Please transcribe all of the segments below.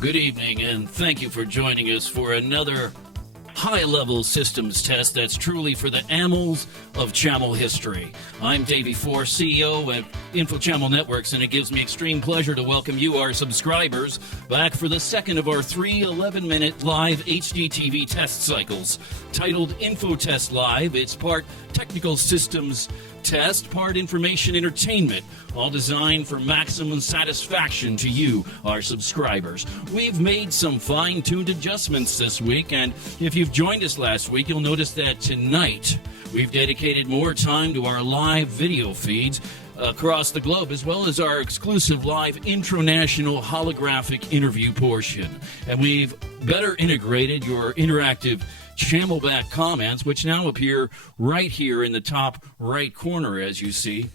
Good evening, and thank you for joining us for another high-level systems test that's truly for the annals of Chammel history. I'm Davey Force, CEO at InfoChammel Networks, and it gives me extreme pleasure to welcome you, our subscribers, back for the second of our 3 11-minute live HD TV test cycles. Titled Infotest Live, it's part technical systems test, part information entertainment, all designed for maximum satisfaction to you, our subscribers. We've made some fine-tuned adjustments this week, and if you've joined us last week, you'll notice that tonight we've dedicated more time to our live video feeds across the globe, as well as our exclusive live international holographic interview portion. And we've better integrated your interactive Chamelback comments, which now appear right here in the top right corner, as you see.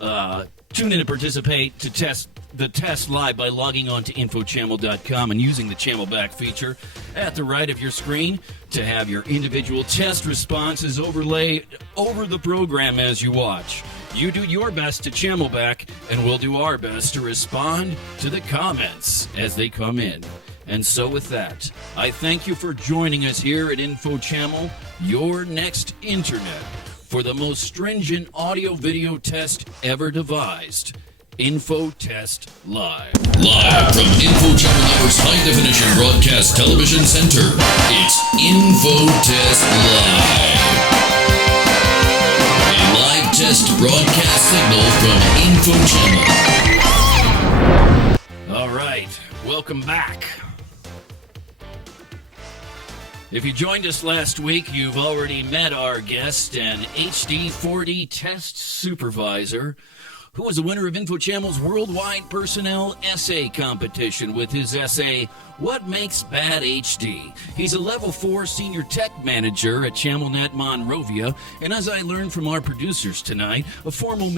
Tune in to participate to test the test live by logging on to InfoChammel.com and using the Chamelback feature at the right of your screen to have your individual test responses overlay over the program as you watch. You do your best to Chamelback, and we'll do our best to respond to the comments as they come in. And so with that, I thank you for joining us here at InfoChammel, your next internet, for the most stringent audio-video test ever devised, Infotest Live. Live from InfoChammel Network's high-definition broadcast television center, it's Infotest Live. A live test broadcast signal from InfoChammel. All right, welcome back. If you joined us last week, you've already met our guest, an HD 4D test supervisor, who was the winner of InfoChammel's Worldwide Personnel Essay Competition with his essay, What Makes Bad HD? He's a Level 4 Senior Tech Manager at ChamelNet Monrovia, and as I learned from our producers tonight, a former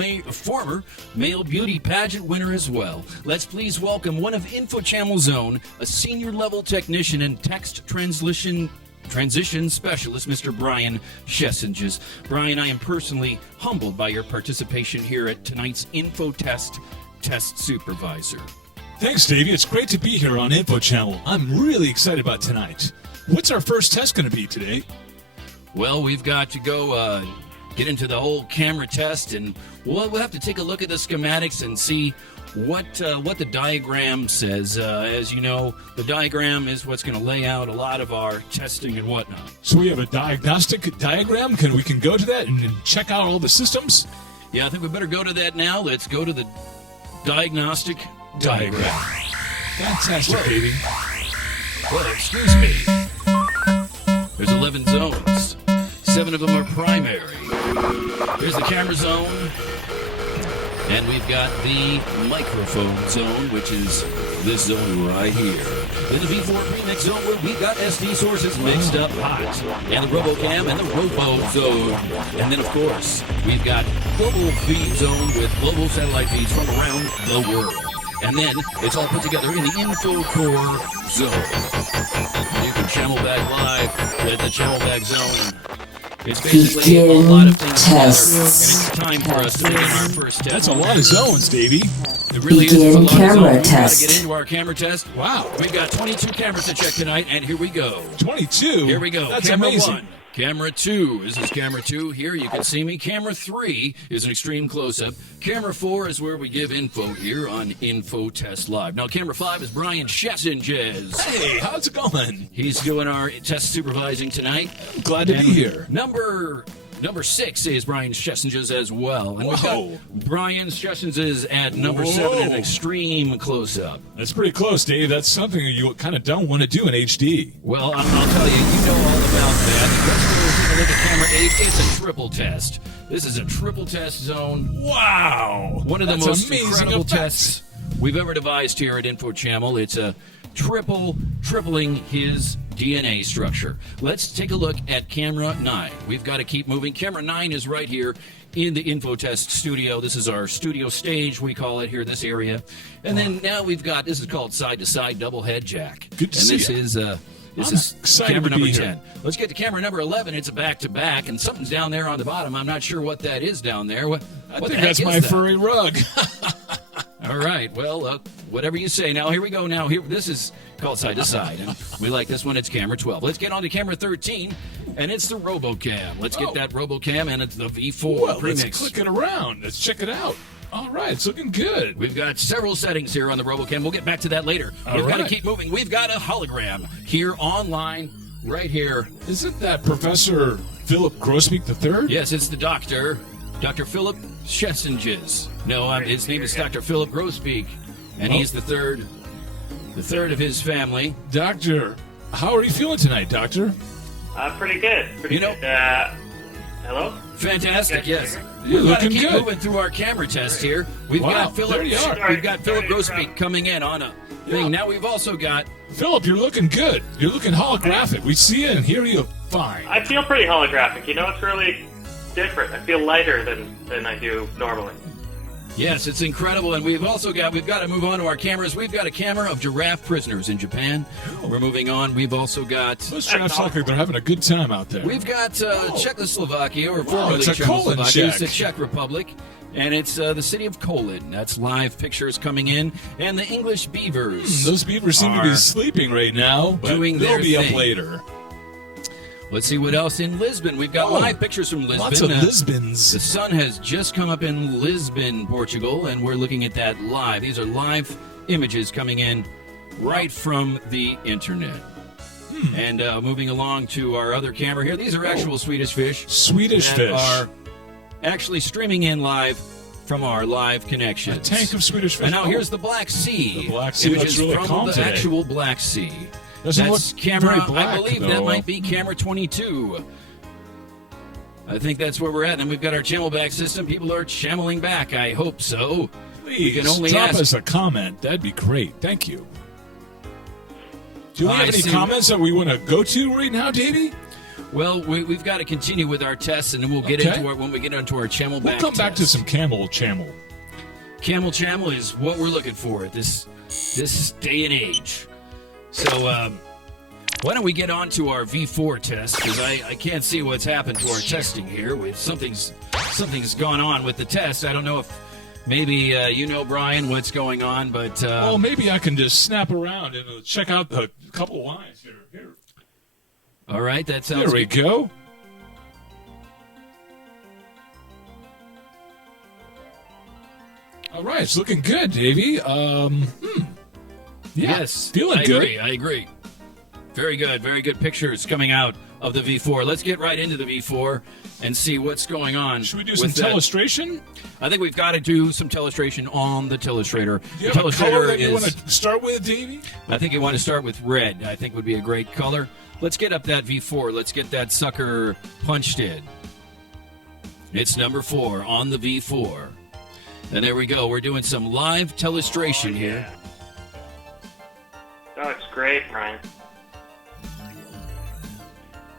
male beauty pageant winner as well. Let's please welcome one of InfoChammel's own, a senior level technician and text transition specialist, Mr. Brian Schessinges. Brian, I am personally humbled by your participation here at tonight's Infotest Test Supervisor. Thanks, Davey. It's great to be here on InfoChammel. I'm really excited about tonight. What's our first test going to be today? Well, we've got to go get into the whole camera test, and we'll have to take a look at the schematics and see what the diagram says. As you know, the diagram is what's going to lay out a lot of our testing and whatnot. So we have a diagnostic diagram. We can go to that and check out all the systems? Yeah, I think we better go to that now. Let's go to the diagnostic diagram. Fantastic, baby. Well, excuse me. There's 11 zones. 7 of them are primary. Here's the camera zone. And we've got the microphone zone, which is this zone right here. Then the V4 premix zone, where we've got SD sources mixed up hot. And the RoboCam and the Robo zone. And then, of course, we've got global feed zone with global satellite feeds from around the world. And then it's all put together in the InfoCore zone. You can Chamelback live at the Chamelback zone. It's basically a lot of things together, and it's time for us to begin our first test. That's a lot of zones, Davey. It really is a lot of zones. We've got to test. get into our camera test. Wow. We've got 22 cameras to check tonight, and here we go. 22? Here we go. That's camera amazing. 1. Camera 2. This is camera 2. Here you can see me. Camera 3 is an extreme close-up. Camera 4 is where we give info here on Infotest Live. Now, camera 5 is Brian Schessinges. Hey, how's it going? He's doing our test supervising tonight. Glad to be here. Number 6 is Brian Schessinges as well. And we've got Brian Schessinges at number 7, an extreme close-up. That's pretty close, Dave. That's something you kind of don't want to do in HD. Well, I'll tell you, you know all about that. Let's go take a look at camera 8. It's a triple test. This is a triple test zone. Wow. One of the That's most amazing incredible effects. tests we've ever devised here at InfoChammel. It's a tripling his DNA structure. Let's take a look at camera 9. We've got to keep moving. Camera 9 is right here in the Infotest studio. This is our studio stage, we call it here, this area. And then now we've got, this is called side-to-side double head jack. Good to see you. This is camera number 10. Here. Let's get to camera number 11. It's a back-to-back, and something's down there on the bottom. I'm not sure what that is down there. What I think the that's heck my is that? furry rug. All right. Well, whatever you say. Now, here we go. Now, this is called side to side, and we like this one. It's camera 12. Let's get on to camera 13, and it's the RoboCam. Let's get that RoboCam, and it's the V4 Well, Premix. let's click it around. Let's check it out. All right, it's looking good. We've got several settings here on the RoboCam. We'll get back to that later. We've got to keep moving. We've got a hologram here online, right here. Isn't that Professor Philip Grosbeak III? Yes, it's the doctor, Dr. Philip Schessinges. No, his name is Dr. Philip Grosbeak, and he's the third of his family. Doctor, how are you feeling tonight, Doctor? Pretty good. Pretty good. Hello? Fantastic, yes. You're We've got to looking keep good. moving through our camera test here. We've Wow, got Philip. there you are. We've got Philip Grosbeak coming in on a thing. Yeah. Now we've also got. Philip, you're looking good. You're looking holographic. We see you and hear you fine. I feel pretty holographic. You know, it's really different. I feel lighter than I do normally. Yes, it's incredible, and we've got to move on to our cameras. We've got a camera of giraffe prisoners in Japan. We're moving on. We've also got. Those giraffes look like they're having a good time out there. We've got Czechoslovakia, or formerly it's a colon Czechoslovakia. It's check. the Czech Republic, and it's the city of Kolin. That's live pictures coming in, and the English beavers. Those beavers seem to be sleeping right now, but doing they'll their be thing. up later. Let's see what else in Lisbon. We've got live pictures from Lisbon. Lots of Lisbons. The sun has just come up in Lisbon, Portugal, and we're looking at that live. These are live images coming in right from the internet. And moving along to our other camera here. These are actual Swedish fish. Swedish that fish. are actually streaming in live from our live connections. A tank of Swedish fish. And now here's the Black Sea. The Black Sea looks images really from calm the today. actual Black Sea. Doesn't That's look camera, very black, I believe that though. might be camera 22. I think that's where we're at. And we've got our channel back system. People are channeling back. I hope so. Please, can only drop ask- us a comment. That'd be great. Thank you. Do we I have any see. comments that we want to go to right now, Davey? Well, we've got to continue with our tests, and then we'll get into it when we get into our channel back. We'll come back to test. some camel channel. Camel channel is what we're looking for at this day and age. So, why don't we get on to our V4 test? Because I can't see what's happened to our testing here. Something's gone on with the test. I don't know if maybe you know, Brian, what's going on, but Well, maybe I can just snap around and check out the couple of lines here. all right, that sounds There we good. go. All right, it's looking good, Davey. Yeah, Yes, feeling I good. agree. I agree. Very good pictures coming out of the V4. Let's get right into the V4 and see what's going on. Should we do some with that. telestration? I think we've got to do some telestration on the Telestrator. Do you The have a color that you is- want to start with, Davey? I think you want to start with red. I think would be a great color. Let's get up that V4. Let's get that sucker punched in. It's number 4 on the V4. And there we go. We're doing some live telestration here. That looks great, Brian.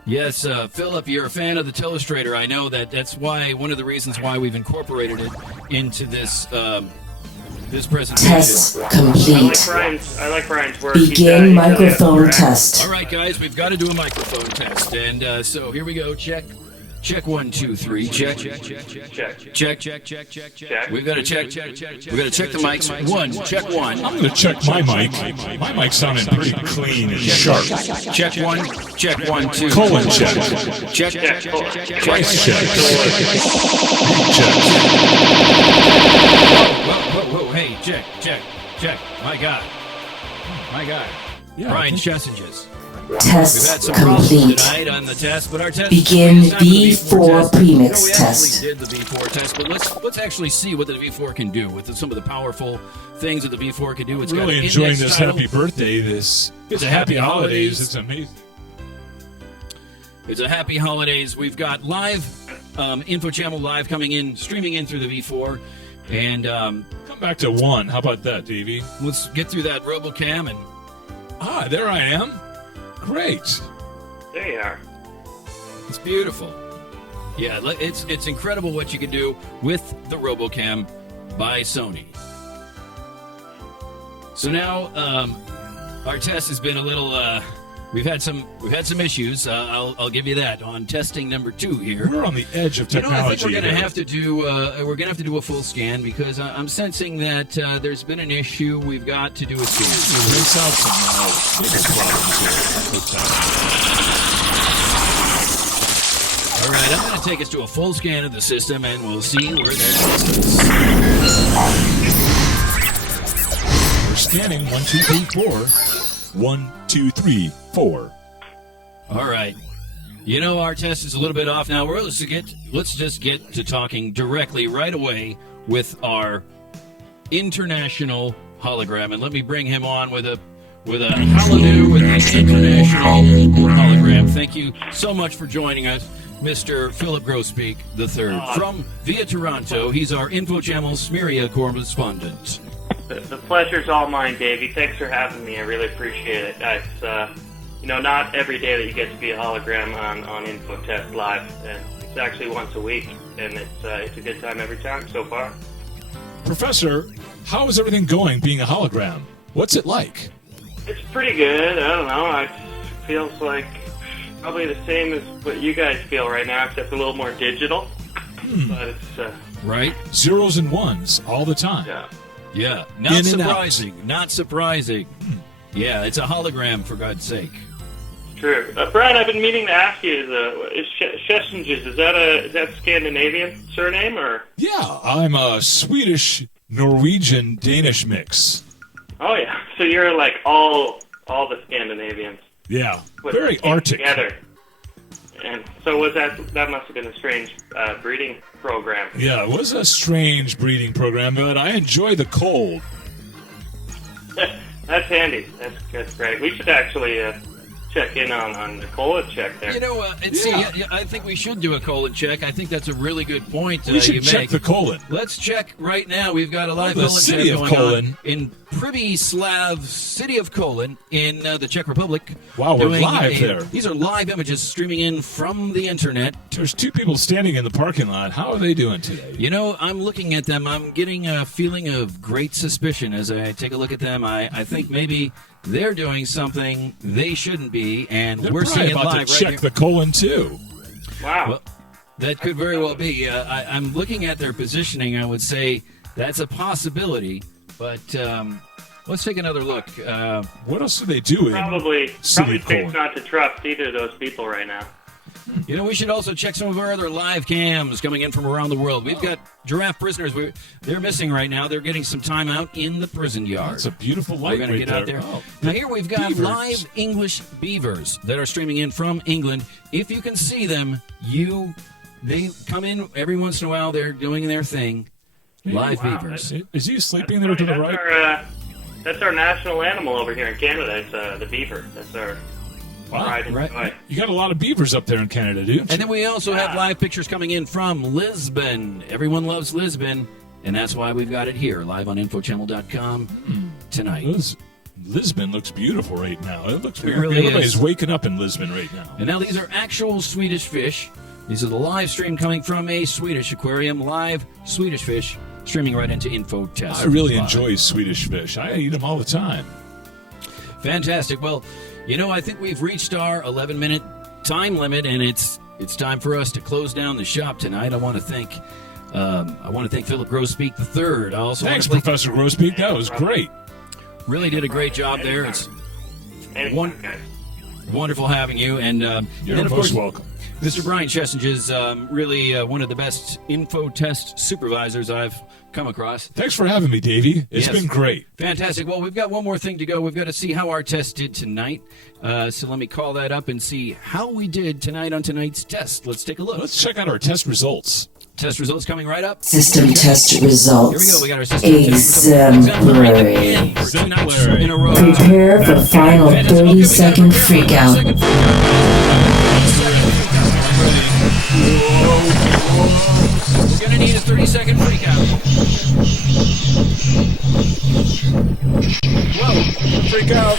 Yes, Philip, you're a fan of the Telestrator. I know that's why one of the reasons why we've incorporated it into this this presentation. Test complete. I like Brian's work. He's, Begin microphone correct. test. All right, guys, we've got to do a microphone test, and so here we go. Check 1, 2, 3. Check. We've got to check. We've got to check the mics. Check 1. I'm going to check my mic. My mic's sounding pretty clean and sharp. Check 1. Check 1, 2. Colon check. Check. Price check. Check. Whoa. Hey, check. My God. Yeah, Brian I think- Chessinges. We've had Test some problems complete. tonight on the test, but our test Begin it's time for the V4 test. premix we test. actually did the V4 test, but let's actually see what the V4 can do with some of the powerful things that the V4 can do. It's got Really an enjoying index this title. happy birthday. It's a happy happy holidays. holidays. It's amazing. It's a happy holidays. We've got live InfoChammel live coming in, streaming in through the V4, and Come back to 1. How about that, Davey? let's get through that RoboCam and. There I am. Great. There you are. It's beautiful. Yeah, it's incredible what you can do with the RoboCam by Sony. So now our test has been a little we've had some issues. I'll give you that on testing number 2 here. We're on the edge of You know, technology. I think we're going to here. have to do a full scan because I'm sensing that there's been an issue. We've got to do a scan. Rinse out some cable problems here. Looks like. All right, I'm going to take us to a full scan of the system, and we'll see where that takes us. We're scanning 1, 2, 3, 4. 1, 2, 3, 4. All right. You know, our test is a little bit off now. Let's just get to talking directly right away with our international hologram, and let me bring him on with a hallelujah with the international hologram. Thank you so much for joining us, Mr. Philip Grosbeak III from via Toronto. He's our InfoChammel Smeria correspondent. The pleasure's all mine, Davey. Thanks for having me. I really appreciate it. It's not every day that you get to be a hologram on Infotest Live. It's actually once a week, and it's a good time every time so far. Professor, how is everything going being a hologram? What's it like? It's pretty good. I don't know. It feels like probably the same as what you guys feel right now, except a little more digital. But it's Right? Zeros and ones all the time. yeah. Yeah. In Not and surprising. Not surprising. Yeah, it's a hologram, for God's sake. True. Brian, I've been meaning to ask you: is Scheschinges, is that Scandinavian surname or? Yeah, I'm a Swedish, Norwegian, Danish mix. Oh yeah. So you're like all the Scandinavians. Yeah, put very Arctic. together. And so that must have been a strange breeding program. Yeah, it was a strange breeding program, but I enjoy the cold. That's handy. That's great. We should actually check in on the colon check there. You know, I think we should do a colon check. I think that's a really good point We should you check make. the colon. Let's check right now. We've got a live The colon city check of going Kolin. on in Pribyslav, city of Kolin, in the Czech Republic. Wow, we're doing live there. These are live images streaming in from the internet. There's 2 people standing in the parking lot. How are they doing today? You know, I'm looking at them. I'm getting a feeling of great suspicion as I take a look at them. I think maybe they're doing something they shouldn't be, and They're we're probably seeing it about live to right check here. the colon too. Wow. Well, that could very well be. I'm looking at their positioning. I would say that's a possibility, but let's take another look. What else do they do? Probably City safe colon. not to trust either of those people right now. You know, we should also check some of our other live cams coming in from around the world. We've got giraffe prisoners. They're missing right now. They're getting some time out in the prison yard. That's a beautiful We're light going to right get out there. Oh. Now here we've got Beavers. live English beavers that are streaming in from England. If you can see them, they come in every once in a while. They're doing their thing. Live Wow. beavers. Is he sleeping there to the right? That's our national animal over here in Canada. It's the beaver. That's our pride and right. joy. You got a lot of beavers up there in Canada, dude. And then we also have live pictures coming in from Lisbon. Everyone loves Lisbon, and that's why we've got it here, live on InfoChammel.com tonight. Lisbon looks beautiful right now. It looks It really everybody's is. waking up in Lisbon right now. And now these are actual Swedish fish. These are the live stream coming from a Swedish aquarium, live Swedish fish, streaming right into Infotest. I really Live. enjoy Swedish fish. I eat them all the time. Fantastic. Well, you know, I think we've reached our 11-minute time limit, and it's time for us to close down the shop tonight. I want to thank Philip Grosbeak III. I also Thanks, want to Professor Grosbeak. That was great. really did a great job there. It's Anytime, One- guys. wonderful having you, and You're then of most course, welcome. Mr. Brian Chessenge is really one of the best Infotest supervisors I've come across. Thanks for having me, Davey. It's Yes. been great. Fantastic. Well, we've got one more thing to go. We've got to see how our test did tonight. So let me call that up and see how we did tonight on tonight's test. Let's take a look. Let's check out our test results. Test results coming right up. System test Here we results. go. We got our system test results. Exemplary. Again, for 2 nights in a row. Prepare for final Fantastic. 30-second freakout. 30-second We're going to need a 30-second freakout. Whoa! Freak out!